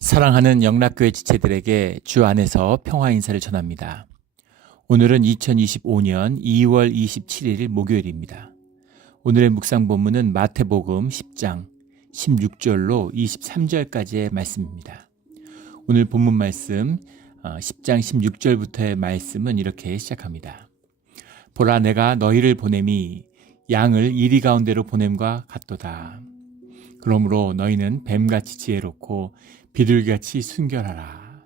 사랑하는 영락교회 지체들에게 주 안에서 평화 인사를 전합니다. 오늘은 2025년 2월 27일 목요일입니다. 오늘의 묵상 본문은 마태복음 10장 16절로 23절까지의 말씀입니다. 오늘 본문 말씀 10장 16절부터의 말씀은 이렇게 시작합니다. 보라, 내가 너희를 보냄이 양을 이리 가운데로 보냄과 같도다. 그러므로 너희는 뱀같이 지혜롭고 비둘기같이 순결하라.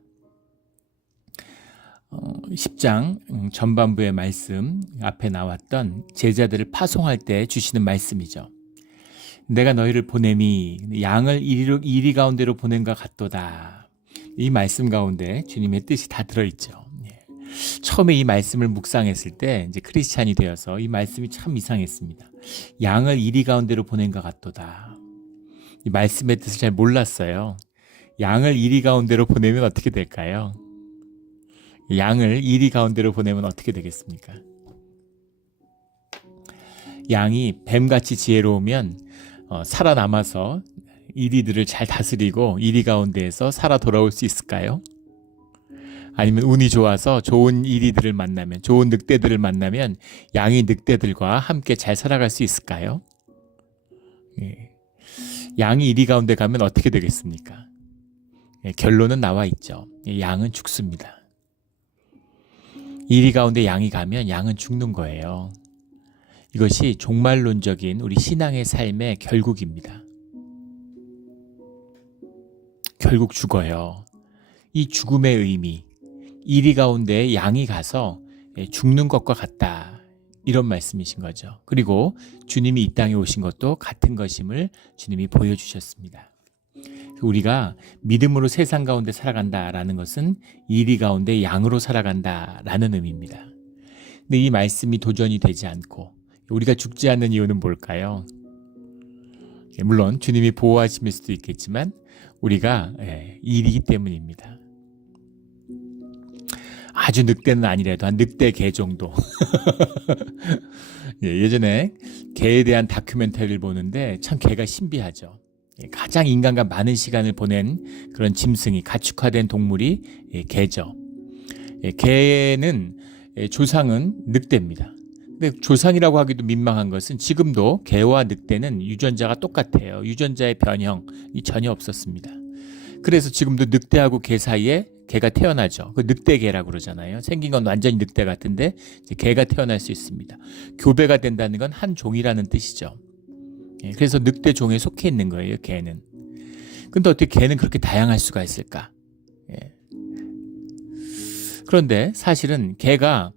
10장 전반부의 말씀 앞에 나왔던 제자들을 파송할 때 주시는 말씀이죠. 내가 너희를 보냄이 양을 이리 가운데로 보냄과 같도다. 이 말씀 가운데 주님의 뜻이 다 들어있죠. 처음에 이 말씀을 묵상했을 때 이제 크리스찬이 되어서 이 말씀이 참 이상했습니다. 양을 이리 가운데로 보냄과 같도다. 이 말씀의 뜻을 잘 몰랐어요. 양을 이리 가운데로 보내면 어떻게 될까요? 양을 이리 가운데로 보내면 어떻게 되겠습니까? 양이 뱀같이 지혜로우면 살아남아서 이리들을 잘 다스리고 이리 가운데에서 살아 돌아올 수 있을까요? 아니면 운이 좋아서 좋은 이리들을 만나면, 좋은 늑대들을 만나면 양이 늑대들과 함께 잘 살아갈 수 있을까요? 양이 이리 가운데 가면 어떻게 되겠습니까? 결론은 나와 있죠. 양은 죽습니다. 이리 가운데 양이 가면 양은 죽는 거예요. 이것이 종말론적인 우리 신앙의 삶의 결국입니다. 결국 죽어요. 이 죽음의 의미, 이리 가운데 양이 가서 죽는 것과 같다. 이런 말씀이신 거죠. 그리고 주님이 이 땅에 오신 것도 같은 것임을 주님이 보여주셨습니다. 우리가 믿음으로 세상 가운데 살아간다라는 것은 이리 가운데 양으로 살아간다라는 의미입니다. 근데 이 말씀이 도전이 되지 않고 우리가 죽지 않는 이유는 뭘까요? 물론 주님이 보호하심일 수도 있겠지만 우리가 일이기 때문입니다. 아주 늑대는 아니라도 한 늑대 개 정도. 예전에 개에 대한 다큐멘터리를 보는데 참 개가 신비하죠. 가장 인간과 많은 시간을 보낸 그런 짐승이 가축화된 동물이 개죠. 개는 조상은 늑대입니다. 근데 조상이라고 하기도 민망한 것은 지금도 개와 늑대는 유전자가 똑같아요. 유전자의 변형이 전혀 없었습니다. 그래서 지금도 늑대하고 개 사이에 개가 태어나죠. 그 늑대개라고 그러잖아요. 생긴 건 완전히 늑대 같은데 이제 개가 태어날 수 있습니다. 교배가 된다는 건 한 종이라는 뜻이죠. 그래서 늑대 종에 속해 있는 거예요, 개는. 근데 어떻게 개는 그렇게 다양할 수가 있을까? 그런데 사실은 개가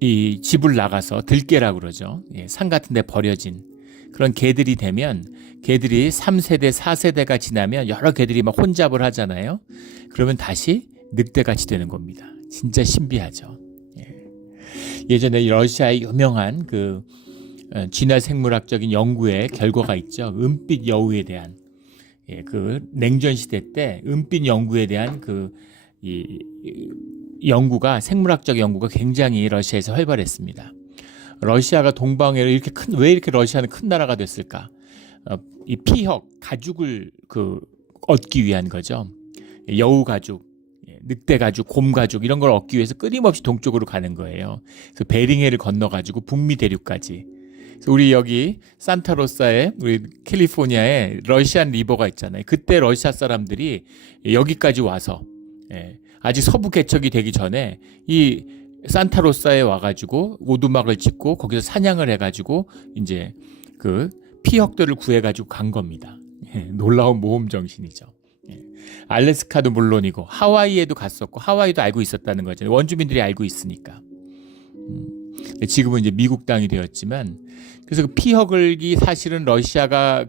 이 집을 나가서 들개라고 그러죠. 산 같은 데 버려진 그런 개들이 되면 개들이 3세대, 4세대가 지나면 여러 개들이 막 혼잡을 하잖아요. 그러면 다시 늑대같이 되는 겁니다. 진짜 신비하죠. 예전에 러시아의 유명한 진화 생물학적인 연구의 결과가 있죠. 은빛 여우에 대한 그 냉전 시대 때 은빛 연구에 대한 이 연구가 생물학적 연구가 굉장히 러시아에서 활발했습니다. 러시아가 동방에 왜 이렇게 러시아는 큰 나라가 됐을까? 이 피혁 가죽을 얻기 위한 거죠. 여우 가죽, 늑대 가죽, 곰 가죽 이런 걸 얻기 위해서 끊임없이 동쪽으로 가는 거예요. 그래서 베링해를 건너가지고 북미 대륙까지. 그래서 우리 여기 산타로사에 우리 캘리포니아에 러시안 리버가 있잖아요. 그때 러시아 사람들이 여기까지 와서 아직 서부 개척이 되기 전에 이 산타로사에 와가지고 오두막을 짓고 거기서 사냥을 해가지고 이제 피혁들을 구해가지고 간 겁니다. 놀라운 모험 정신이죠. 알래스카도 물론이고 하와이에도 갔었고 하와이도 알고 있었다는 거죠. 원주민들이 알고 있으니까. 지금은 이제 미국 땅이 되었지만 그래서 피혁을이 사실은 러시아가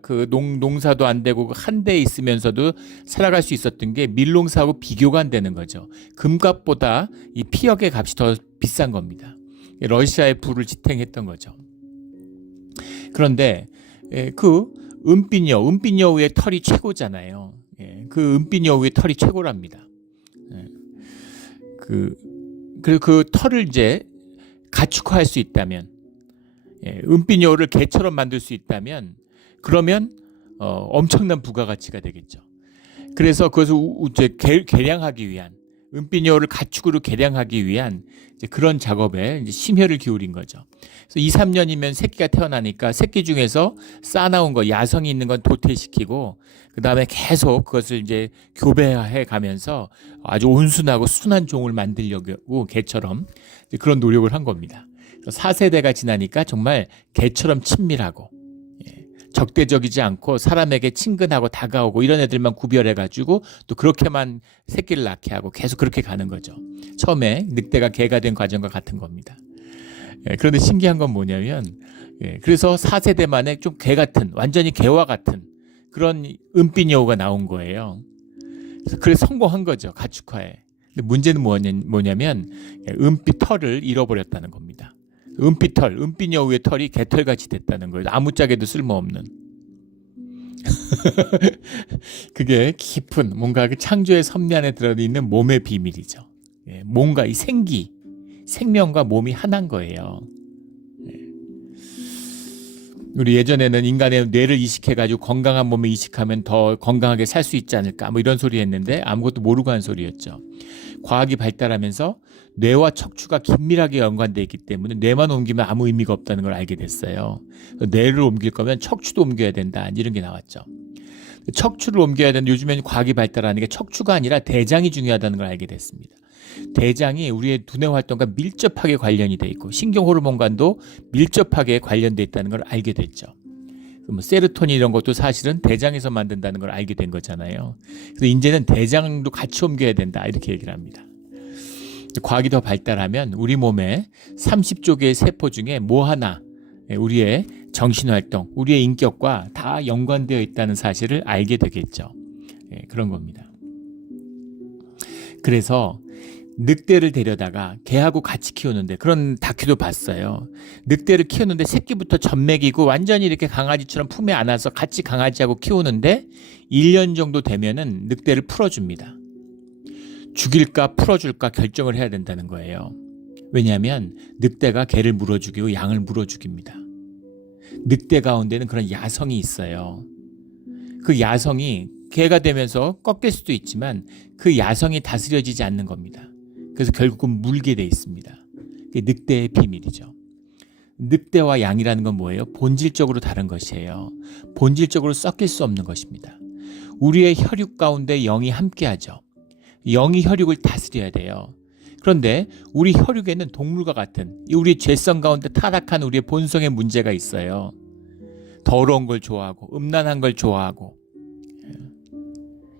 농사도 안 되고 한 대 있으면서도 살아갈 수 있었던 게 밀농사하고 비교가 안 되는 거죠. 금값보다 이 피혁의 값이 더 비싼 겁니다. 러시아의 부를 지탱했던 거죠. 그런데 은빛 여우의 털이 최고잖아요. 그 은빛 여우의 털이 최고랍니다. 그 털을 이제 가축화할 수 있다면, 은빛 여우를 개처럼 만들 수 있다면, 그러면 엄청난 부가가치가 되겠죠. 그래서 그것을 개량하기 위한 은비녀를 가축으로 개량하기 위한 이제 그런 작업에 이제 심혈을 기울인 거죠. 그래서 2, 3년이면 새끼가 태어나니까 새끼 중에서 쌓아나온 거 야성이 있는 건 도태시키고 그 다음에 계속 그것을 이제 교배해 가면서 아주 온순하고 순한 종을 만들려고 개처럼 그런 노력을 한 겁니다. 4세대가 지나니까 정말 개처럼 친밀하고 적대적이지 않고 사람에게 친근하고 다가오고 이런 애들만 구별해가지고 또 그렇게만 새끼를 낳게 하고 계속 그렇게 가는 거죠. 처음에 늑대가 개가 된 과정과 같은 겁니다. 그런데 신기한 건 뭐냐면 그래서 4세대 만에 좀 개 같은 완전히 개와 같은 그런 은빛 여우가 나온 거예요. 그래서 성공한 거죠. 가축화에. 근데 문제는 뭐냐면 은빛 털을 잃어버렸다는 겁니다. 은빛 털, 은빛 여우의 털이 개털같이 됐다는 거예요. 아무짝에도 쓸모없는. 그게 깊은 뭔가 그 창조의 섭리 안에 들어있는 몸의 비밀이죠. 뭔가 이 생명과 몸이 하나인 거예요. 우리 예전에는 인간의 뇌를 이식해가지고 건강한 몸에 이식하면 더 건강하게 살 수 있지 않을까 뭐 이런 소리 했는데 아무것도 모르고 한 소리였죠. 과학이 발달하면서 뇌와 척추가 긴밀하게 연관되어 있기 때문에 뇌만 옮기면 아무 의미가 없다는 걸 알게 됐어요. 뇌를 옮길 거면 척추도 옮겨야 된다 이런 게 나왔죠. 척추를 옮겨야 되는데 요즘에는 과학이 발달하는 게 척추가 아니라 대장이 중요하다는 걸 알게 됐습니다. 대장이 우리의 두뇌 활동과 밀접하게 관련이 돼 있고 신경 호르몬과도 밀접하게 관련돼 있다는 걸 알게 됐죠. 뭐 세로토닌 이런 것도 사실은 대장에서 만든다는 걸 알게 된 거잖아요. 그래서 이제는 대장도 같이 옮겨야 된다 이렇게 얘기를 합니다. 과학이 더 발달하면 우리 몸에 30조 개의 세포 중에 뭐 하나 우리의 정신활동, 우리의 인격과 다 연관되어 있다는 사실을 알게 되겠죠. 그런 겁니다. 그래서 늑대를 데려다가 개하고 같이 키우는데 그런 다큐도 봤어요. 늑대를 키우는데 새끼부터 젖먹이고 완전히 이렇게 강아지처럼 품에 안아서 같이 강아지하고 키우는데 1년 정도 되면은 늑대를 풀어줍니다. 죽일까 풀어줄까 결정을 해야 된다는 거예요. 왜냐하면 늑대가 개를 물어 죽이고 양을 물어 죽입니다. 늑대 가운데는 그런 야성이 있어요. 그 야성이 개가 되면서 꺾일 수도 있지만 그 야성이 다스려지지 않는 겁니다. 그래서 결국은 물게 돼 있습니다. 그게 늑대의 비밀이죠. 늑대와 양이라는 건 뭐예요? 본질적으로 다른 것이에요. 본질적으로 섞일 수 없는 것입니다. 우리의 혈육 가운데 영이 함께하죠. 영이 혈육을 다스려야 돼요. 그런데 우리 혈육에는 동물과 같은 우리 죄성 가운데 타락한 우리의 본성의 문제가 있어요. 더러운 걸 좋아하고 음란한 걸 좋아하고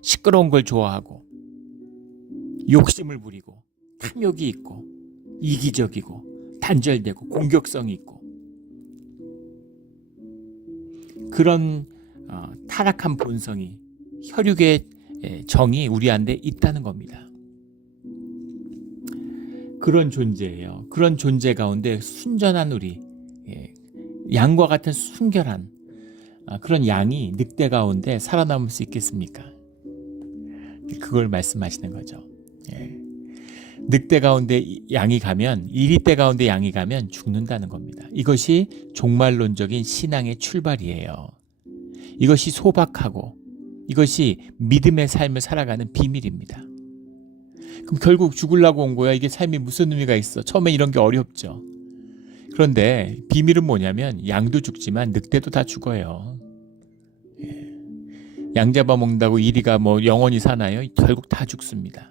시끄러운 걸 좋아하고 욕심을 부리고 탐욕이 있고 이기적이고 단절되고 공격성이 있고 그런 타락한 본성이 혈육의 정이 우리 안에 있다는 겁니다. 그런 존재예요. 그런 존재 가운데 순전한 우리 양과 같은 순결한 그런 양이 늑대 가운데 살아남을 수 있겠습니까? 그걸 말씀하시는 거죠. 늑대 가운데 양이 가면 1위대 가운데 양이 가면 죽는다는 겁니다. 이것이 종말론적인 신앙의 출발이에요. 이것이 소박하고 이것이 믿음의 삶을 살아가는 비밀입니다. 그럼 결국 죽으려고 온 거야. 이게 삶이 무슨 의미가 있어? 처음에 이런 게 어렵죠. 그런데 비밀은 뭐냐면 양도 죽지만 늑대도 다 죽어요. 양 잡아먹는다고 이리가 뭐 영원히 사나요? 결국 다 죽습니다.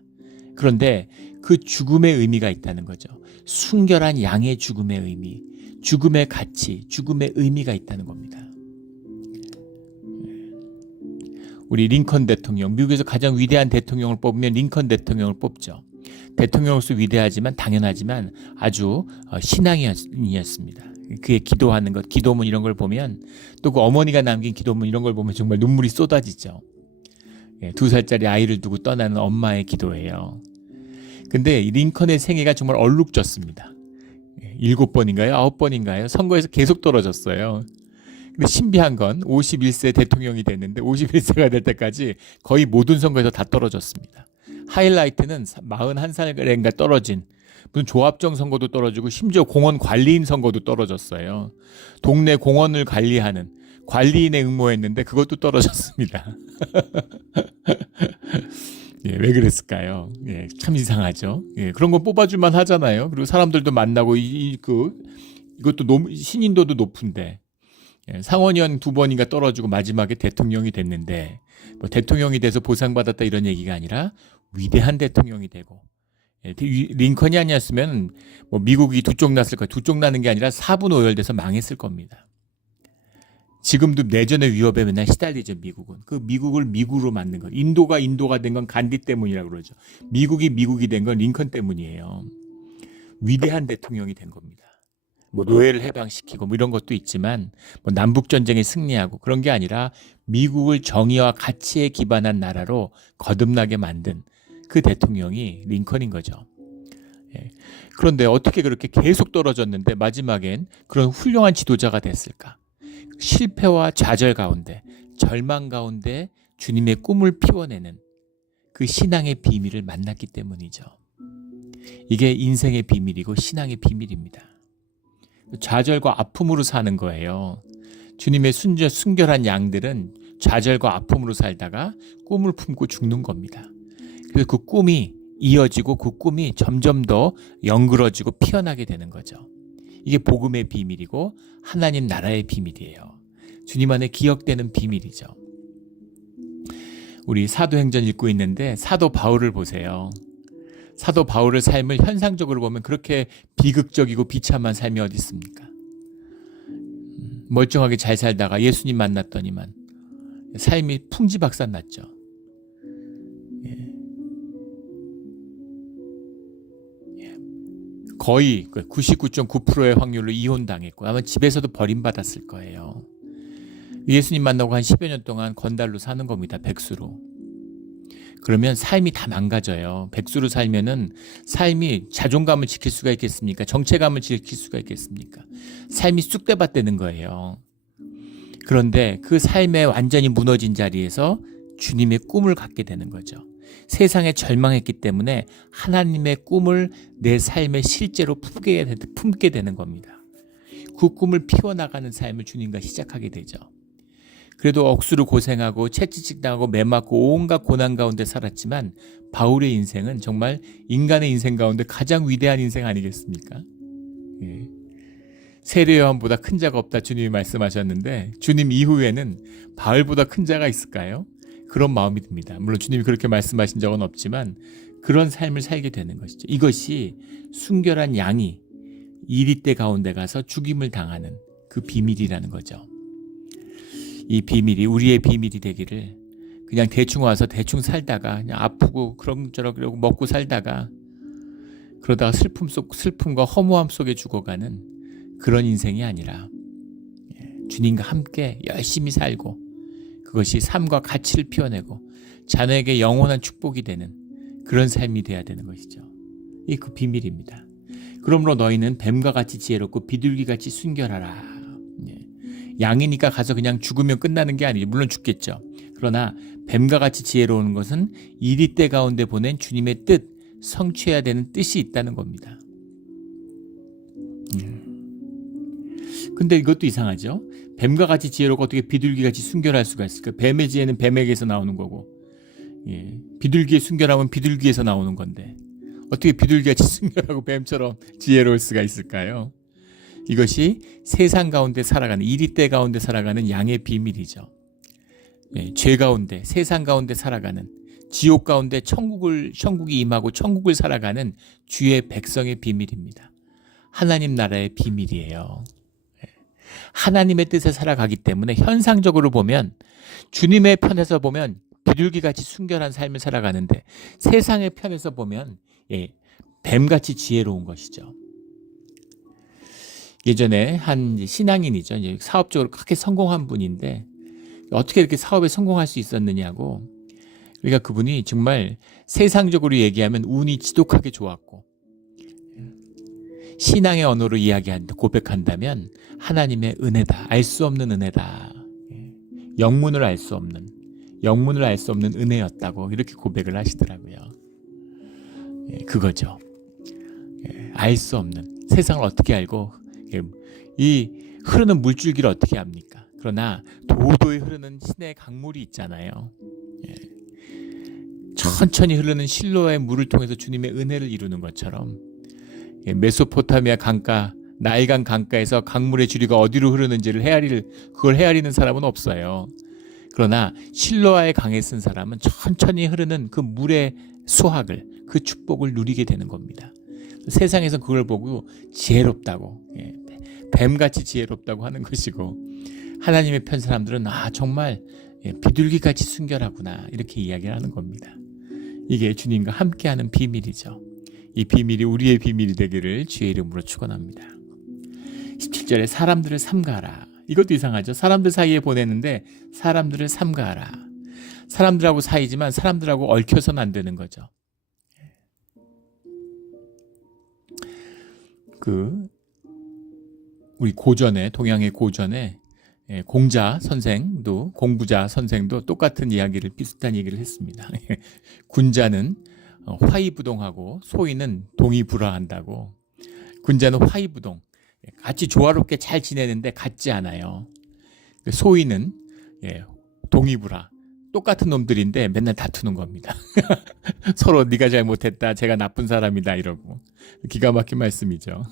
그런데 그 죽음의 의미가 있다는 거죠. 순결한 양의 죽음의 의미, 죽음의 가치, 죽음의 의미가 있다는 겁니다. 우리 링컨 대통령, 미국에서 가장 위대한 대통령을 뽑으면 링컨 대통령을 뽑죠. 대통령으로서 위대하지만 당연하지만 아주 신앙인이었습니다. 그의 기도하는 것, 기도문 이런 걸 보면 또 그 어머니가 남긴 기도문 이런 걸 보면 정말 눈물이 쏟아지죠. 2살짜리 아이를 두고 떠나는 엄마의 기도예요. 근데 링컨의 생애가 정말 얼룩졌습니다. 7번인가요? 9번인가요? 선거에서 계속 떨어졌어요. 근데 신비한 건 51세 대통령이 됐는데 51세가 될 때까지 거의 모든 선거에서 다 떨어졌습니다. 하이라이트는 41살인가 떨어진 무슨 조합정 선거도 떨어지고 심지어 공원 관리인 선거도 떨어졌어요. 동네 공원을 관리하는 관리인에 응모했는데 그것도 떨어졌습니다. 예, 왜 그랬을까요? 예, 참 이상하죠. 예, 그런 거 뽑아줄만 하잖아요. 그리고 사람들도 만나고 이것도 신인도도 높은데 예, 상원의원 2번인가 떨어지고 마지막에 대통령이 됐는데 뭐 대통령이 돼서 보상받았다 이런 얘기가 아니라 위대한 대통령이 되고 예, 링컨이 아니었으면 뭐 미국이 두 쪽 났을 거예요. 두 쪽 나는 게 아니라 4분 오열돼서 망했을 겁니다. 지금도 내전의 위협에 맨날 시달리죠, 미국은. 그 미국을 미국으로 만든 거. 인도가 된 건 간디 때문이라고 그러죠. 미국이 된 건 링컨 때문이에요. 위대한 대통령이 된 겁니다. 뭐 노예를 해방시키고 뭐 이런 것도 있지만 뭐 남북 전쟁에 승리하고 그런 게 아니라 미국을 정의와 가치에 기반한 나라로 거듭나게 만든 그 대통령이 링컨인 거죠. 예. 그런데 어떻게 그렇게 계속 떨어졌는데 마지막엔 그런 훌륭한 지도자가 됐을까? 실패와 좌절 가운데, 절망 가운데 주님의 꿈을 피워내는 그 신앙의 비밀을 만났기 때문이죠. 이게 인생의 비밀이고 신앙의 비밀입니다. 좌절과 아픔으로 사는 거예요. 주님의 순결한 양들은 좌절과 아픔으로 살다가 꿈을 품고 죽는 겁니다. 그래서 그 꿈이 이어지고 그 꿈이 점점 더 연그러지고 피어나게 되는 거죠. 이게 복음의 비밀이고 하나님 나라의 비밀이에요. 주님 안에 기억되는 비밀이죠. 우리 사도행전 읽고 있는데 사도 바울을 보세요. 사도 바울의 삶을 현상적으로 보면 그렇게 비극적이고 비참한 삶이 어디 있습니까? 멀쩡하게 잘 살다가 예수님 만났더니만 삶이 풍지박산 났죠. 거의 99.9%의 확률로 이혼당했고 아마 집에서도 버림받았을 거예요. 예수님 만나고 한 10여 년 동안 건달로 사는 겁니다. 백수로. 그러면 삶이 다 망가져요. 백수로 살면은 삶이 자존감을 지킬 수가 있겠습니까? 정체감을 지킬 수가 있겠습니까? 삶이 쑥대밭되는 거예요. 그런데 그 삶에 완전히 무너진 자리에서 주님의 꿈을 갖게 되는 거죠. 세상에 절망했기 때문에 하나님의 꿈을 내 삶에 실제로 품게 되는 겁니다. 그 꿈을 피워나가는 삶을 주님과 시작하게 되죠. 그래도 억수로 고생하고 채찍질당하고 매맞고 온갖 고난 가운데 살았지만 바울의 인생은 정말 인간의 인생 가운데 가장 위대한 인생 아니겠습니까? 예. 세례 요한보다 큰 자가 없다 주님이 말씀하셨는데 주님 이후에는 바울보다 큰 자가 있을까요? 그런 마음이 듭니다. 물론 주님이 그렇게 말씀하신 적은 없지만 그런 삶을 살게 되는 것이죠. 이것이 순결한 양이 이리떼 가운데 가서 죽임을 당하는 그 비밀이라는 거죠. 이 비밀이 우리의 비밀이 되기를 그냥 대충 와서 대충 살다가 그냥 아프고 그러고 먹고 살다가 그러다가 슬픔과 허무함 속에 죽어가는 그런 인생이 아니라 주님과 함께 열심히 살고 그것이 삶과 가치를 피워내고 자녀에게 영원한 축복이 되는 그런 삶이 돼야 되는 것이죠. 이 그 비밀입니다. 그러므로 너희는 뱀과 같이 지혜롭고 비둘기같이 순결하라. 양이니까 가서 그냥 죽으면 끝나는 게 아니죠. 물론 죽겠죠. 그러나 뱀과 같이 지혜로운 것은 이리떼 가운데 보낸 주님의 뜻, 성취해야 되는 뜻이 있다는 겁니다. 근데 이것도 이상하죠. 뱀과 같이 지혜롭고 어떻게 비둘기같이 순결할 수가 있을까? 뱀의 지혜는 뱀에게서 나오는 거고 비둘기의 순결함은 비둘기에서 나오는 건데 어떻게 비둘기같이 순결하고 뱀처럼 지혜로울 수가 있을까요? 이것이 세상 가운데 살아가는 이리떼 가운데 살아가는 양의 비밀이죠. 죄 가운데 세상 가운데 살아가는 지옥 가운데 천국이 임하고 천국을 살아가는 주의 백성의 비밀입니다. 하나님 나라의 비밀이에요. 하나님의 뜻에 살아가기 때문에 현상적으로 보면 주님의 편에서 보면 비둘기같이 순결한 삶을 살아가는데 세상의 편에서 보면 뱀같이 지혜로운 것이죠. 예전에 한 신앙인이죠. 이제 사업적으로 크게 성공한 분인데 어떻게 이렇게 사업에 성공할 수 있었느냐고. 그러니까 그분이 정말 세상적으로 얘기하면 운이 지독하게 좋았고 신앙의 언어로 고백한다면 하나님의 은혜다. 알 수 없는 은혜다. 영문을 알 수 없는 은혜였다고 이렇게 고백을 하시더라고요. 그거죠. 알 수 없는 세상을 어떻게 알고 이 흐르는 물줄기를 어떻게 압니까? 그러나 도도히 흐르는 시내의 강물이 있잖아요. 예. 천천히 흐르는 실로의 물을 통해서 주님의 은혜를 이루는 것처럼 메소포타미아 강가, 나일강 강가에서 강물의 주류가 어디로 흐르는지를 그걸 헤아리는 사람은 없어요. 그러나 실로아의 강에 쓴 사람은 천천히 흐르는 그 물의 수확을, 그 축복을 누리게 되는 겁니다. 세상에서 그걸 보고 지혜롭다고, 뱀같이 지혜롭다고 하는 것이고, 하나님의 편 사람들은 정말 비둘기같이 순결하구나, 이렇게 이야기를 하는 겁니다. 이게 주님과 함께하는 비밀이죠. 이 비밀이 우리의 비밀이 되기를 주의 이름으로 축원합니다. 17절에 사람들을 삼가하라. 이것도 이상하죠. 사람들 사이에 보내는데 사람들을 삼가하라. 사람들하고 사이지만 사람들하고 얽혀서는 안 되는 거죠. 우리 고전에, 동양의 고전에 공자 선생도, 공부자 선생도 똑같은 이야기를, 비슷한 얘기를 했습니다. 군자는 화이부동하고 소인은 동의불화한다고. 군자는 화이부동, 같이 조화롭게 잘 지내는데 같지 않아요. 소인은 동의불화, 똑같은 놈들인데 맨날 다투는 겁니다. 서로 네가 잘못했다, 제가 나쁜 사람이다 이러고. 기가 막힌 말씀이죠.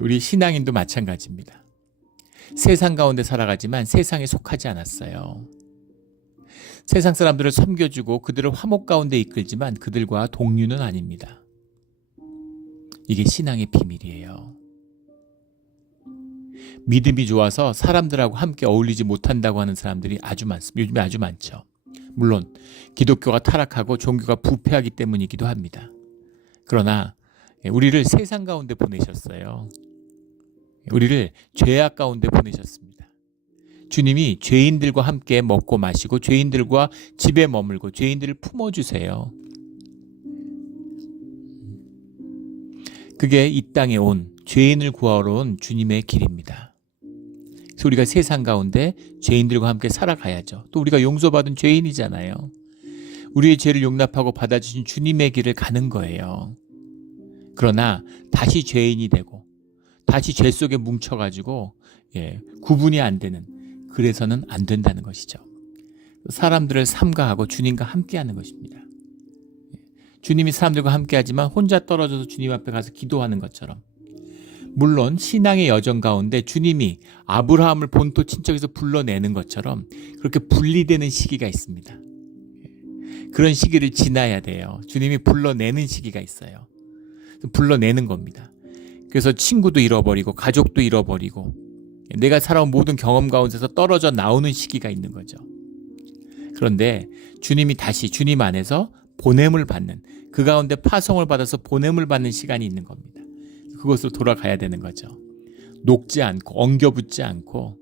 우리 신앙인도 마찬가지입니다. 세상 가운데 살아가지만 세상에 속하지 않았어요. 세상 사람들을 섬겨주고 그들을 화목 가운데 이끌지만 그들과 동류는 아닙니다. 이게 신앙의 비밀이에요. 믿음이 좋아서 사람들하고 함께 어울리지 못한다고 하는 사람들이 아주 많습니다. 요즘에 아주 많죠. 물론 기독교가 타락하고 종교가 부패하기 때문이기도 합니다. 그러나 우리를 세상 가운데 보내셨어요. 우리를 죄악 가운데 보내셨습니다. 주님이 죄인들과 함께 먹고 마시고 죄인들과 집에 머물고 죄인들을 품어주세요. 그게 이 땅에 온 죄인을 구하러 온 주님의 길입니다. 그래서 우리가 세상 가운데 죄인들과 함께 살아가야죠. 또 우리가 용서받은 죄인이잖아요. 우리의 죄를 용납하고 받아주신 주님의 길을 가는 거예요. 그러나 다시 죄인이 되고 다시 죄 속에 뭉쳐가지고 구분이 안 되는, 그래서는 안 된다는 것이죠. 사람들을 삼가하고 주님과 함께하는 것입니다. 주님이 사람들과 함께하지만 혼자 떨어져서 주님 앞에 가서 기도하는 것처럼, 물론 신앙의 여정 가운데 주님이 아브라함을 본토 친척에서 불러내는 것처럼 그렇게 분리되는 시기가 있습니다. 그런 시기를 지나야 돼요. 주님이 불러내는 시기가 있어요. 불러내는 겁니다. 그래서 친구도 잃어버리고 가족도 잃어버리고 내가 살아온 모든 경험 가운데서 떨어져 나오는 시기가 있는 거죠. 그런데 주님이 다시 주님 안에서 보냄을 받는, 그 가운데 파송을 받아서 보냄을 받는 시간이 있는 겁니다. 그곳으로 돌아가야 되는 거죠. 녹지 않고 엉겨붙지 않고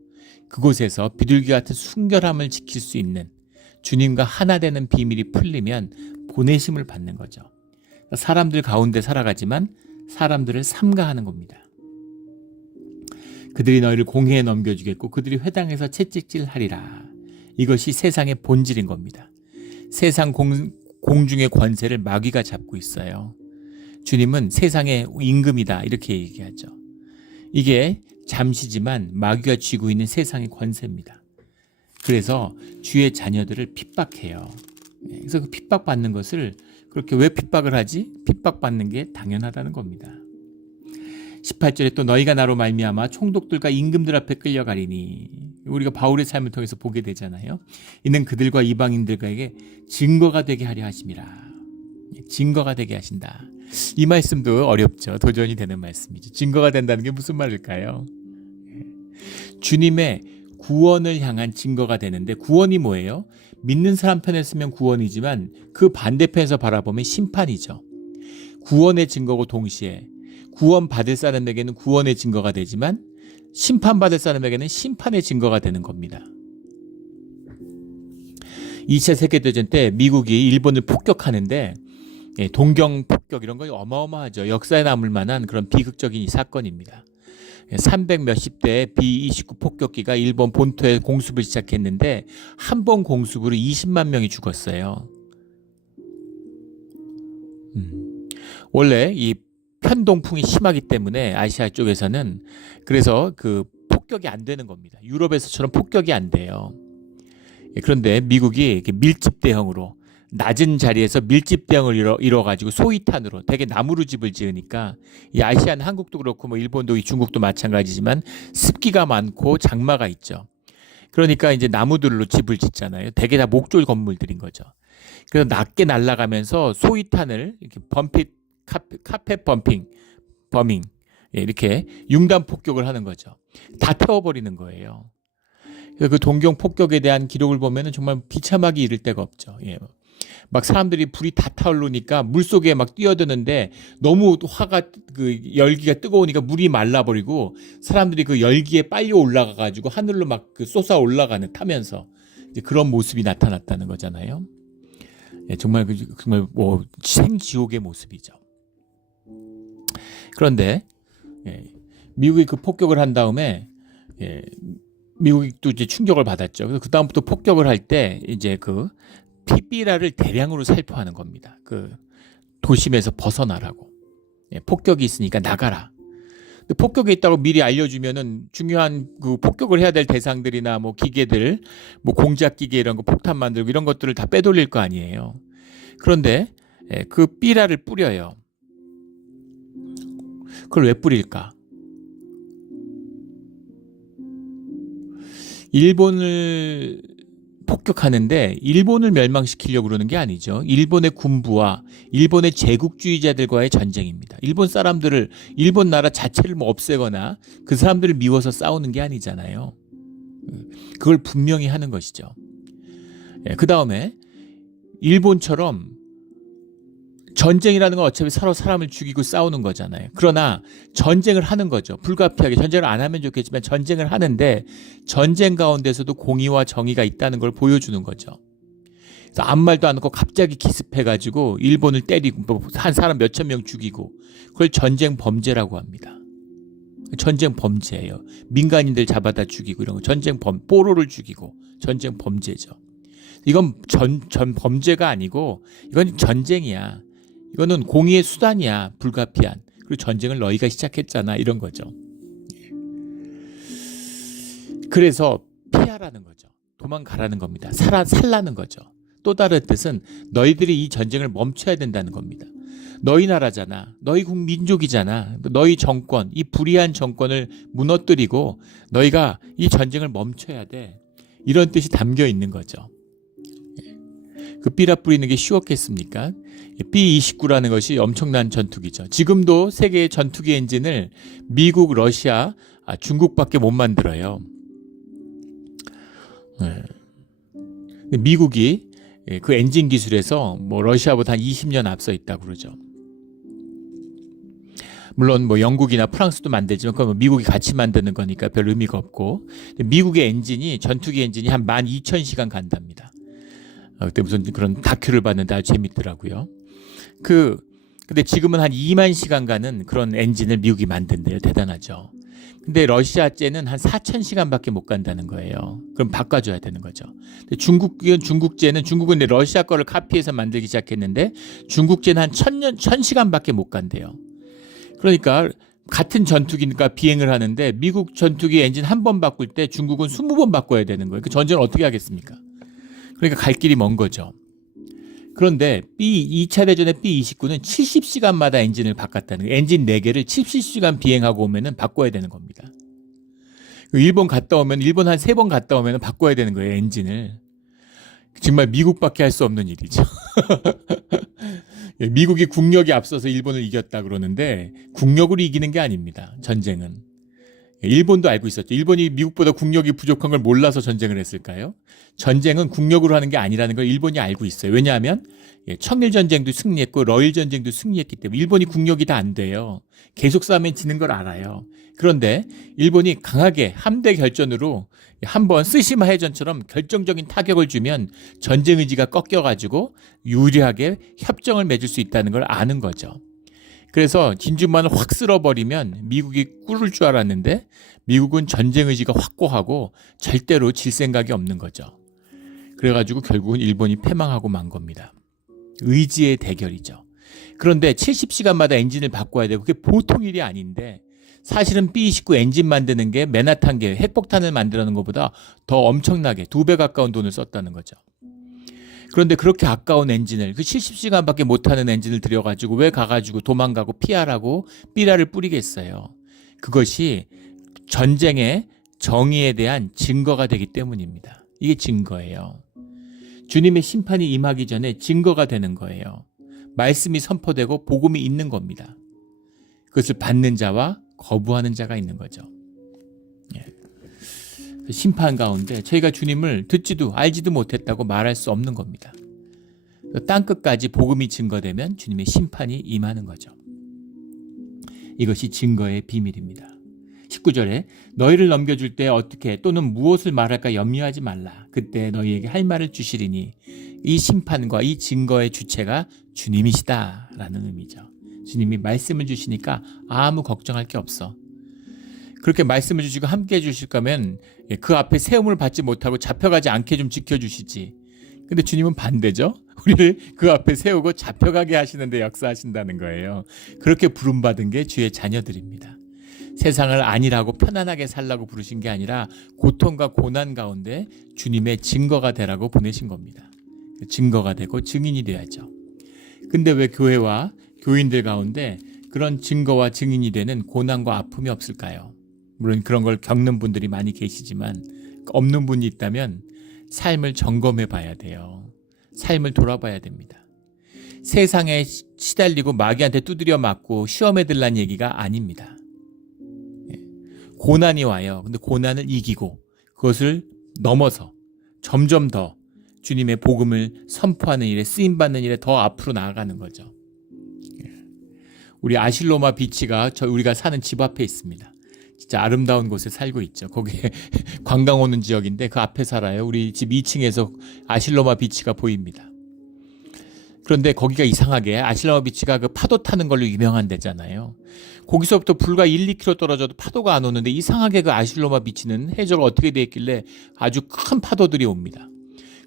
그곳에서 비둘기 같은 순결함을 지킬 수 있는, 주님과 하나 되는 비밀이 풀리면 보내심을 받는 거죠. 사람들 가운데 살아가지만 사람들을 삼가하는 겁니다. 그들이 너희를 공회에 넘겨주겠고 그들이 회당에서 채찍질하리라. 이것이 세상의 본질인 겁니다. 세상 공중의 권세를 마귀가 잡고 있어요. 주님은 세상의 임금이다, 이렇게 얘기하죠. 이게 잠시지만 마귀가 쥐고 있는 세상의 권세입니다. 그래서 주의 자녀들을 핍박해요. 그래서 그 핍박받는 것을, 그렇게 왜 핍박을 하지? 핍박받는 게 당연하다는 겁니다. 18절에 또 너희가 나로 말미암아 총독들과 임금들 앞에 끌려가리니, 우리가 바울의 삶을 통해서 보게 되잖아요. 이는 그들과 이방인들에게 증거가 되게 하려 하심이라. 증거가 되게 하신다. 이 말씀도 어렵죠. 도전이 되는 말씀이죠. 증거가 된다는 게 무슨 말일까요? 주님의 구원을 향한 증거가 되는데, 구원이 뭐예요? 믿는 사람 편에 쓰면 구원이지만 그 반대편에서 바라보면 심판이죠. 구원의 증거고 동시에 구원받을 사람에게는 구원의 증거가 되지만 심판받을 사람에게는 심판의 증거가 되는 겁니다. 2차 세계대전 때 미국이 일본을 폭격하는데, 동경 폭격 이런 거 어마어마하죠. 역사에 남을 만한 그런 비극적인 사건입니다. 300 몇십 대의 B-29 폭격기가 일본 본토에 공습을 시작했는데 한 번 공습으로 20만 명이 죽었어요. 원래 이 편동풍이 심하기 때문에 아시아 쪽에서는, 그래서 그 폭격이 안 되는 겁니다. 유럽에서처럼 폭격이 안 돼요. 그런데 미국이 이렇게 밀집 대형으로 낮은 자리에서 밀집 대형을 이뤄가지고 소위탄으로 되게 나무로 집을 지으니까 이 아시아는 한국도 그렇고 뭐 일본도 중국도 마찬가지지만 습기가 많고 장마가 있죠. 그러니까 이제 나무들로 집을 짓잖아요. 되게 다 목조 건물들인 거죠. 그래서 낮게 날아가면서 소위탄을 이렇게 카펫 버밍 이렇게 융단 폭격을 하는 거죠. 다 태워버리는 거예요. 그 동경 폭격에 대한 기록을 보면은 정말 비참하기 이를 데가 없죠. 예. 막 사람들이 불이 다 타오르니까 물 속에 막 뛰어드는데 너무 그 열기가 뜨거우니까 물이 말라버리고 사람들이 그 열기에 빨리 올라가가지고 하늘로 막 그 솟아 올라가는 타면서 이제 그런 모습이 나타났다는 거잖아요. 예, 정말 뭐 생지옥의 모습이죠. 그런데 미국이 그 폭격을 한 다음에 미국이 또 이제 충격을 받았죠. 그래서 그 다음부터 폭격을 할 때 이제 그 피비라를 대량으로 살포하는 겁니다. 그 도심에서 벗어나라고. 폭격이 있으니까 나가라. 근데 폭격이 있다고 미리 알려주면은 중요한 그 폭격을 해야 될 대상들이나 뭐 기계들, 뭐 공작 기계 이런 거 폭탄 만들고 이런 것들을 다 빼돌릴 거 아니에요. 그런데 그 삐라를 뿌려요. 그걸 왜 뿌릴까? 일본을 폭격하는데 일본을 멸망시키려고 그러는 게 아니죠. 일본의 군부와 일본의 제국주의자들과의 전쟁입니다. 일본 사람들을, 일본 나라 자체를 뭐 없애거나 그 사람들을 미워서 싸우는 게 아니잖아요. 그걸 분명히 하는 것이죠. 그 다음에 일본처럼 전쟁이라는 건 어차피 서로 사람을 죽이고 싸우는 거잖아요. 그러나 전쟁을 하는 거죠. 불가피하게 전쟁을 안 하면 좋겠지만 전쟁을 하는데 전쟁 가운데서도 공의와 정의가 있다는 걸 보여주는 거죠. 그래서 아무 말도 안 하고 갑자기 기습해가지고 일본을 때리고 한 사람 몇천 명 죽이고 그걸 전쟁 범죄라고 합니다. 전쟁 범죄예요. 민간인들 잡아다 죽이고 이런 거 뽀로를 죽이고 전쟁 범죄죠. 이건 전 범죄가 아니고 이건 전쟁이야. 이거는 공의의 수단이야. 불가피한. 그리고 전쟁을 너희가 시작했잖아. 이런 거죠. 그래서 피하라는 거죠. 도망가라는 겁니다. 살라는 거죠. 또 다른 뜻은 너희들이 이 전쟁을 멈춰야 된다는 겁니다. 너희 나라잖아. 너희 민족이잖아. 너희 정권, 이 불의한 정권을 무너뜨리고 너희가 이 전쟁을 멈춰야 돼. 이런 뜻이 담겨 있는 거죠. 그 삐라 뿌리는 게 쉬웠겠습니까? B-29라는 것이 엄청난 전투기죠. 지금도 세계의 전투기 엔진을 미국, 러시아, 중국밖에 못 만들어요. 미국이 그 엔진 기술에서 뭐 러시아보다 한 20년 앞서 있다고 그러죠. 물론 뭐 영국이나 프랑스도 만들지만 그건 미국이 같이 만드는 거니까 별 의미가 없고 미국의 엔진이 전투기 엔진이 한 12,000시간 간답니다. 그때 무슨 그런 다큐를 봤는데 아주 재밌더라고요. 근데 지금은 한 2만 시간 가는 그런 엔진을 미국이 만든대요. 대단하죠. 근데 러시아제는 한 4,000시간밖에 못 간다는 거예요. 그럼 바꿔줘야 되는 거죠. 중국제는 중국은 러시아 거를 카피해서 만들기 시작했는데 중국제는 한 1,000시간밖에 못 간대요. 그러니까 같은 전투기니까 비행을 하는데 미국 전투기 엔진 한 번 바꿀 때 중국은 20번 바꿔야 되는 거예요. 그 전쟁을 어떻게 하겠습니까? 그러니까 갈 길이 먼 거죠. 그런데 2차 대전의 B-29는 70시간마다 엔진을 바꿨다는 거예요. 엔진 4개를 70시간 비행하고 오면은 바꿔야 되는 겁니다. 일본 갔다 오면 일본 한 3번 갔다 오면은 바꿔야 되는 거예요. 엔진을. 정말 미국밖에 할 수 없는 일이죠. 미국이 국력이 앞서서 일본을 이겼다 그러는데 국력으로 이기는 게 아닙니다. 전쟁은. 일본도 알고 있었죠. 일본이 미국보다 국력이 부족한 걸 몰라서 전쟁을 했을까요? 전쟁은 국력으로 하는 게 아니라는 걸 일본이 알고 있어요. 왜냐하면 청일전쟁도 승리했고 러일전쟁도 승리했기 때문에 일본이 국력이 다 안 돼요. 계속 싸우면 지는 걸 알아요. 그런데 일본이 강하게 함대 결전으로 한번 쓰시마 해전처럼 결정적인 타격을 주면 전쟁 의지가 꺾여가지고 유리하게 협정을 맺을 수 있다는 걸 아는 거죠. 그래서 진주만을 확 쓸어버리면 미국이 꿇을 줄 알았는데 미국은 전쟁 의지가 확고하고 절대로 질 생각이 없는 거죠. 그래가지고 결국은 일본이 패망하고 만 겁니다. 의지의 대결이죠. 그런데 70시간마다 엔진을 바꿔야 되고 그게 보통 일이 아닌데 사실은 B29 엔진 만드는 게 맨하탄 계획, 핵폭탄을 만드는 것보다 더 엄청나게 2배 가까운 돈을 썼다는 거죠. 그런데 그렇게 아까운 엔진을, 그 70시간밖에 못하는 엔진을 들여가지고 왜 가가지고 도망가고 피하라고 삐라를 뿌리겠어요. 그것이 전쟁의 정의에 대한 증거가 되기 때문입니다. 이게 증거예요. 주님의 심판이 임하기 전에 증거가 되는 거예요. 말씀이 선포되고 복음이 있는 겁니다. 그것을 받는 자와 거부하는 자가 있는 거죠. 심판 가운데 저희가 주님을 듣지도 알지도 못했다고 말할 수 없는 겁니다. 땅끝까지 복음이 증거되면 주님의 심판이 임하는 거죠. 이것이 증거의 비밀입니다. 19절에 너희를 넘겨줄 때 어떻게 또는 무엇을 말할까 염려하지 말라. 그때 너희에게 할 말을 주시리니 이 심판과 이 증거의 주체가 주님이시다 라는 의미죠. 주님이 말씀을 주시니까 아무 걱정할 게 없어. 그렇게 말씀을 주시고 함께 해주실 거면 그 앞에 세움을 받지 못하고 잡혀가지 않게 좀 지켜주시지. 근데 주님은 반대죠. 우리를 그 앞에 세우고 잡혀가게 하시는데 역사하신다는 거예요. 그렇게 부름받은 게 주의 자녀들입니다. 세상을 아니라고 편안하게 살라고 부르신 게 아니라 고통과 고난 가운데 주님의 증거가 되라고 보내신 겁니다. 증거가 되고 증인이 돼야죠. 근데 왜 교회와 교인들 가운데 그런 증거와 증인이 되는 고난과 아픔이 없을까요? 물론 그런 걸 겪는 분들이 많이 계시지만 없는 분이 있다면 삶을 점검해 봐야 돼요. 삶을 돌아봐야 됩니다. 세상에 시달리고 마귀한테 두드려 맞고 시험에 들란 얘기가 아닙니다. 고난이 와요. 근데 고난을 이기고 그것을 넘어서 점점 더 주님의 복음을 선포하는 일에 쓰임받는 일에 더 앞으로 나아가는 거죠. 우리 아실로마 비치가 우리가 사는 집 앞에 있습니다. 진짜 아름다운 곳에 살고 있죠. 거기에 관광 오는 지역인데 그 앞에 살아요. 우리 집 2층에서 아실로마 비치가 보입니다. 그런데 거기가 이상하게 아실로마 비치가 그 파도 타는 걸로 유명한 데잖아요. 거기서부터 불과 1, 2km 떨어져도 파도가 안 오는데 이상하게 그 아실로마 비치는 해저가 어떻게 되어 있길래 아주 큰 파도들이 옵니다.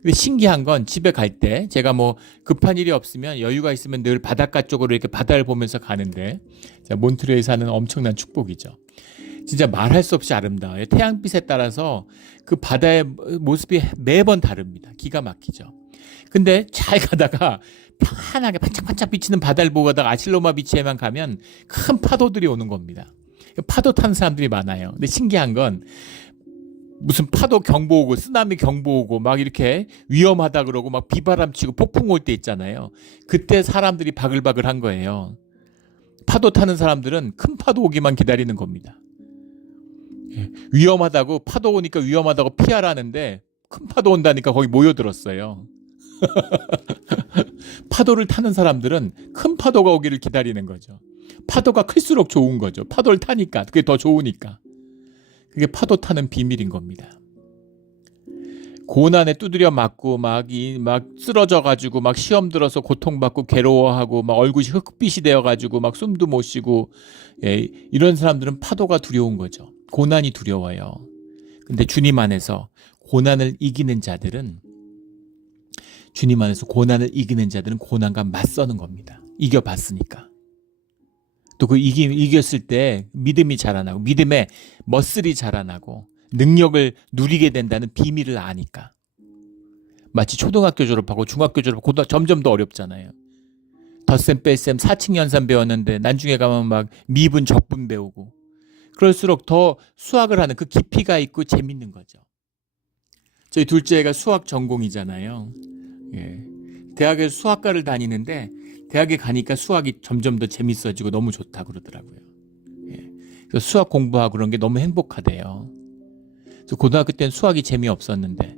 근데 신기한 건 집에 갈 때 제가 뭐 급한 일이 없으면 여유가 있으면 늘 바닷가 쪽으로 이렇게 바다를 보면서 가는데 몬트리올에 사는 엄청난 축복이죠. 진짜 말할 수 없이 아름다워요. 태양빛에 따라서 그 바다의 모습이 매번 다릅니다. 기가 막히죠. 근데 잘 가다가 편안하게 반짝반짝 비치는 바다를 보고 가다가 아실로마 비치에만 가면 큰 파도들이 오는 겁니다. 파도 타는 사람들이 많아요. 근데 신기한 건 무슨 파도 경보 오고 쓰나미 경보 오고 막 이렇게 위험하다 그러고 막 비바람 치고 폭풍 올 때 있잖아요. 그때 사람들이 바글바글 한 거예요. 파도 타는 사람들은 큰 파도 오기만 기다리는 겁니다. 위험하다고 파도 오니까 위험하다고 피하라는데 큰 파도 온다니까 거기 모여들었어요. 파도를 타는 사람들은 큰 파도가 오기를 기다리는 거죠. 파도가 클수록 좋은 거죠. 파도를 타니까 그게 더 좋으니까. 그게 파도 타는 비밀인 겁니다. 고난에 두드려 맞고 막 쓰러져 가지고 막 시험 들어서 고통받고 괴로워하고 막 얼굴이 흑빛이 되어 가지고 막 숨도 못 쉬고 이런 사람들은 파도가 두려운 거죠. 고난이 두려워요. 근데 주님 안에서 고난을 이기는 자들은 고난과 맞서는 겁니다. 이겨봤으니까. 또 그 이겼을 때 믿음이 자라나고 믿음의 머슬이 자라나고 능력을 누리게 된다는 비밀을 아니까. 마치 초등학교 졸업하고 중학교 졸업하고 점점 더 어렵잖아요. 덧셈 뺄셈 4층 연산 배웠는데 나중에 가면 막 미분 적분 배우고 그럴수록 더 수학을 하는 그 깊이가 있고 재밌는 거죠. 저희 둘째가 수학 전공이잖아요. 대학에서 수학과를 다니는데 대학에 가니까 수학이 점점 더 재밌어지고 너무 좋다 그러더라고요. 그래서 수학 공부하고 그런 게 너무 행복하대요. 그래서 고등학교 때는 수학이 재미없었는데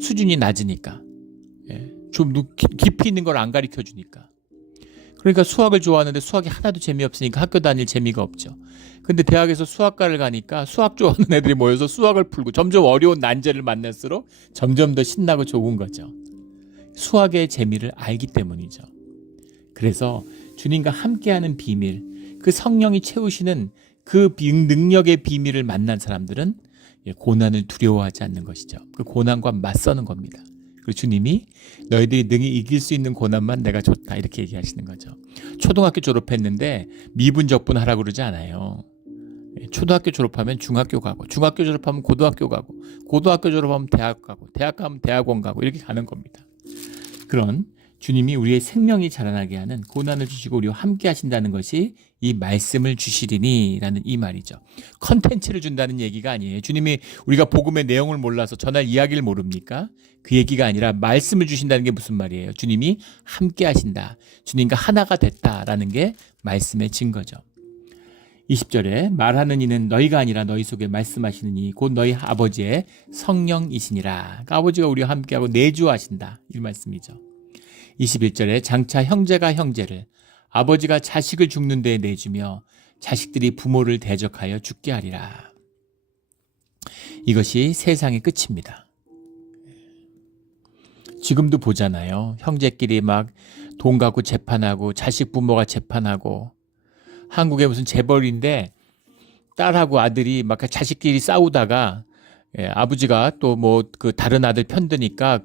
수준이 낮으니까 좀 깊이 있는 걸 안 가르쳐 주니까 그러니까 수학을 좋아하는데 수학이 하나도 재미없으니까 학교 다닐 재미가 없죠. 근데 대학에서 수학과를 가니까 수학 좋아하는 애들이 모여서 수학을 풀고 점점 어려운 난제를 만날수록 점점 더 신나고 좋은 거죠. 수학의 재미를 알기 때문이죠. 그래서 주님과 함께하는 비밀, 그 성령이 채우시는 그 능력의 비밀을 만난 사람들은 고난을 두려워하지 않는 것이죠. 그 고난과 맞서는 겁니다. 그리고 주님이 너희들이 능히 이길 수 있는 고난만 내가 줬다 이렇게 얘기하시는 거죠. 초등학교 졸업했는데 미분적분 하라고 그러지 않아요. 초등학교 졸업하면 중학교 가고, 중학교 졸업하면 고등학교 가고, 고등학교 졸업하면 대학 가고, 대학 가면 대학원 가고, 이렇게 가는 겁니다. 그런 주님이 우리의 생명이 자라나게 하는 고난을 주시고 우리와 함께 하신다는 것이 이 말씀을 주시리니 라는 이 말이죠. 컨텐츠를 준다는 얘기가 아니에요. 주님이 우리가 복음의 내용을 몰라서 전할 이야기를 모릅니까? 그 얘기가 아니라 말씀을 주신다는 게 무슨 말이에요? 주님이 함께 하신다. 주님과 하나가 됐다라는 게 말씀의 증거죠. 20절에 말하는 이는 너희가 아니라 너희 속에 말씀하시는 이 곧 너희 아버지의 성령이시니라. 그러니까 아버지가 우리와 함께하고 내주하신다. 이 말씀이죠. 21절에 장차 형제가 형제를, 아버지가 자식을 죽는 데에 내주며 자식들이 부모를 대적하여 죽게 하리라. 이것이 세상의 끝입니다. 지금도 보잖아요. 형제끼리 막 돈 갖고 재판하고, 자식 부모가 재판하고, 한국에 무슨 재벌인데 딸하고 아들이 막 자식끼리 싸우다가 아버지가 또 뭐 그 다른 아들 편드니까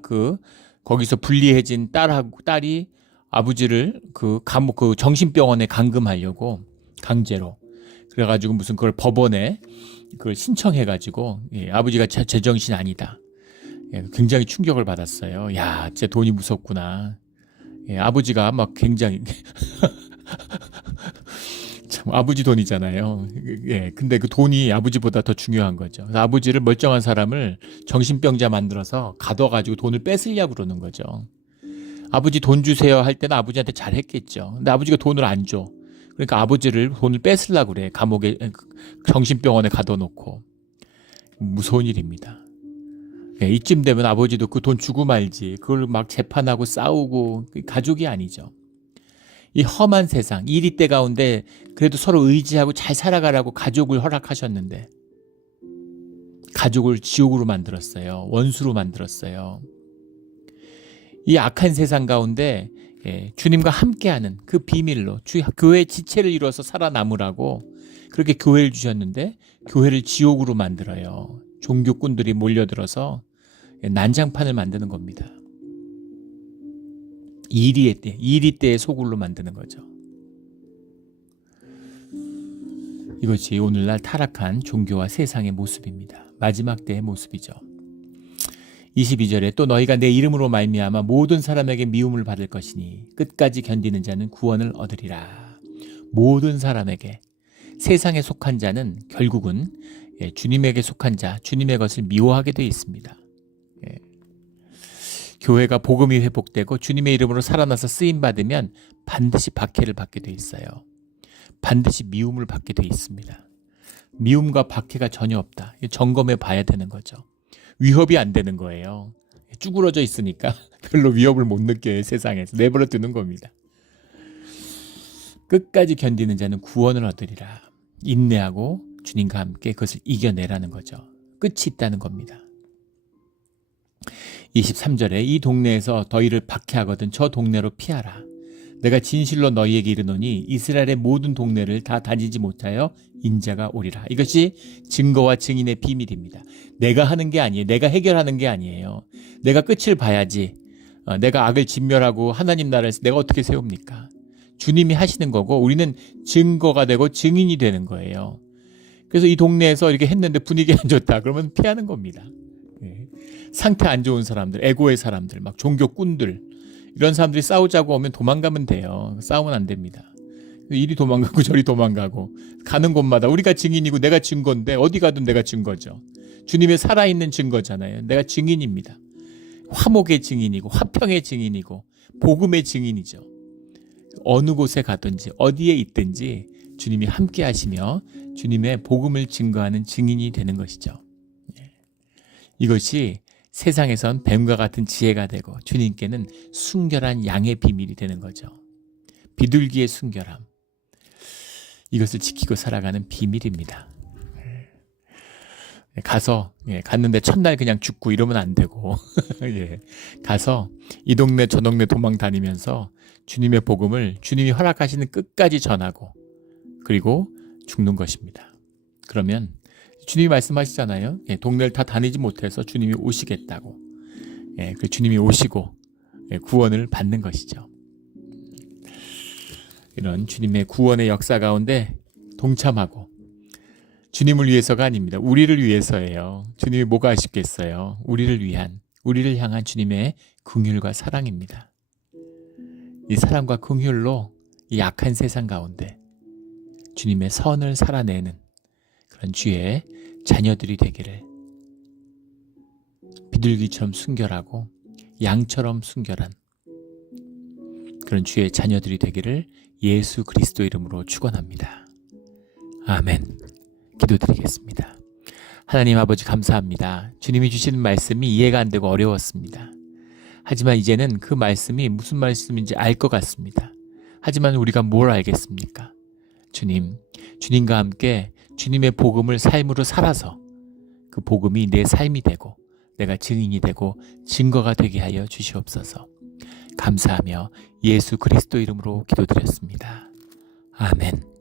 거기서 불리해진 딸이 아버지를 그 감옥 그 정신병원에 감금하려고 강제로 그래가지고 무슨 그걸 법원에 그걸 신청해가지고 아버지가 제정신 아니다. 굉장히 충격을 받았어요. 야, 진짜 돈이 무섭구나. 아버지가 막 굉장히 참 아버지 돈이잖아요. 근데 그 돈이 아버지보다 더 중요한 거죠. 그래서 아버지를 멀쩡한 사람을 정신병자 만들어서 가둬가지고 돈을 뺏으려고 그러는 거죠. 아버지 돈 주세요 할 때는 아버지한테 잘했겠죠. 근데 아버지가 돈을 안 줘. 그러니까 아버지를 돈을 뺏으려고 그래. 감옥에 정신병원에 가둬놓고. 무서운 일입니다. 이쯤 되면 아버지도 그 돈 주고 말지. 그걸 막 재판하고 싸우고 가족이 아니죠. 이 험한 세상, 이리 때 가운데 그래도 서로 의지하고 잘 살아가라고 가족을 허락하셨는데 가족을 지옥으로 만들었어요. 원수로 만들었어요. 이 악한 세상 가운데 주님과 함께하는 그 비밀로 교회의 지체를 이루어서 살아남으라고 그렇게 교회를 주셨는데 교회를 지옥으로 만들어요. 종교꾼들이 몰려들어서 난장판을 만드는 겁니다. 이리 때의 소굴로 만드는 거죠. 이것이 오늘날 타락한 종교와 세상의 모습입니다. 마지막 때의 모습이죠. 22절에 또 너희가 내 이름으로 말미암아 모든 사람에게 미움을 받을 것이니 끝까지 견디는 자는 구원을 얻으리라. 모든 사람에게. 세상에 속한 자는 결국은 주님에게 속한 자, 주님의 것을 미워하게 되어 있습니다. 교회가 복음이 회복되고 주님의 이름으로 살아나서 쓰임받으면 반드시 박해를 받게 돼 있어요. 반드시 미움을 받게 돼 있습니다. 미움과 박해가 전혀 없다. 점검해 봐야 되는 거죠. 위협이 안 되는 거예요. 쭈그러져 있으니까 별로 위협을 못 느껴요. 세상에서 내버려 두는 겁니다. 끝까지 견디는 자는 구원을 얻으리라. 인내하고 주님과 함께 그것을 이겨내라는 거죠. 끝이 있다는 겁니다. 23절에 이 동네에서 너희를 박해하거든 저 동네로 피하라. 내가 진실로 너희에게 이르노니 이스라엘의 모든 동네를 다 다니지 못하여 인자가 오리라. 이것이 증거와 증인의 비밀입니다. 내가 하는 게 아니에요. 내가 해결하는 게 아니에요. 내가 끝을 봐야지. 내가 악을 진멸하고 하나님 나라를 내가 어떻게 세웁니까? 주님이 하시는 거고 우리는 증거가 되고 증인이 되는 거예요. 그래서 이 동네에서 이렇게 했는데 분위기 안 좋다. 그러면 피하는 겁니다. 상태 안 좋은 사람들, 에고의 사람들, 막 종교꾼들 이런 사람들이 싸우자고 오면 도망가면 돼요. 싸우면 안 됩니다. 이리 도망가고 저리 도망가고 가는 곳마다 우리가 증인이고 내가 증거인데 어디 가든 내가 증거죠. 주님의 살아있는 증거잖아요. 내가 증인입니다. 화목의 증인이고 화평의 증인이고 복음의 증인이죠. 어느 곳에 가든지 어디에 있든지 주님이 함께 하시며 주님의 복음을 증거하는 증인이 되는 것이죠. 이것이 세상에선 뱀과 같은 지혜가 되고 주님께는 순결한 양의 비밀이 되는 거죠. 비둘기의 순결함. 이것을 지키고 살아가는 비밀입니다. 갔는데 첫날 그냥 죽고 이러면 안 되고 가서 이 동네 저 동네 도망 다니면서 주님의 복음을 주님이 허락하시는 끝까지 전하고 그리고 죽는 것입니다. 그러면 주님이 말씀하시잖아요. 동네를 다 다니지 못해서 주님이 오시겠다고. 그 주님이 오시고 구원을 받는 것이죠. 이런 주님의 구원의 역사 가운데 동참하고 주님을 위해서가 아닙니다. 우리를 위해서예요. 주님이 뭐가 아쉽겠어요. 우리를 향한 주님의 긍휼과 사랑입니다. 이 사랑과 긍휼로 이 악한 세상 가운데 주님의 선을 살아내는 그런 주의 자녀들이 되기를, 비둘기처럼 순결하고 양처럼 순결한 그런 주의 자녀들이 되기를 예수 그리스도 이름으로 축원합니다. 아멘. 기도드리겠습니다. 하나님 아버지 감사합니다. 주님이 주시는 말씀이 이해가 안 되고 어려웠습니다. 하지만 이제는 그 말씀이 무슨 말씀인지 알 것 같습니다. 하지만 우리가 뭘 알겠습니까? 주님과 함께 주님의 복음을 삶으로 살아서 그 복음이 내 삶이 되고 내가 증인이 되고 증거가 되게 하여 주시옵소서. 감사하며 예수 그리스도 이름으로 기도드렸습니다. 아멘.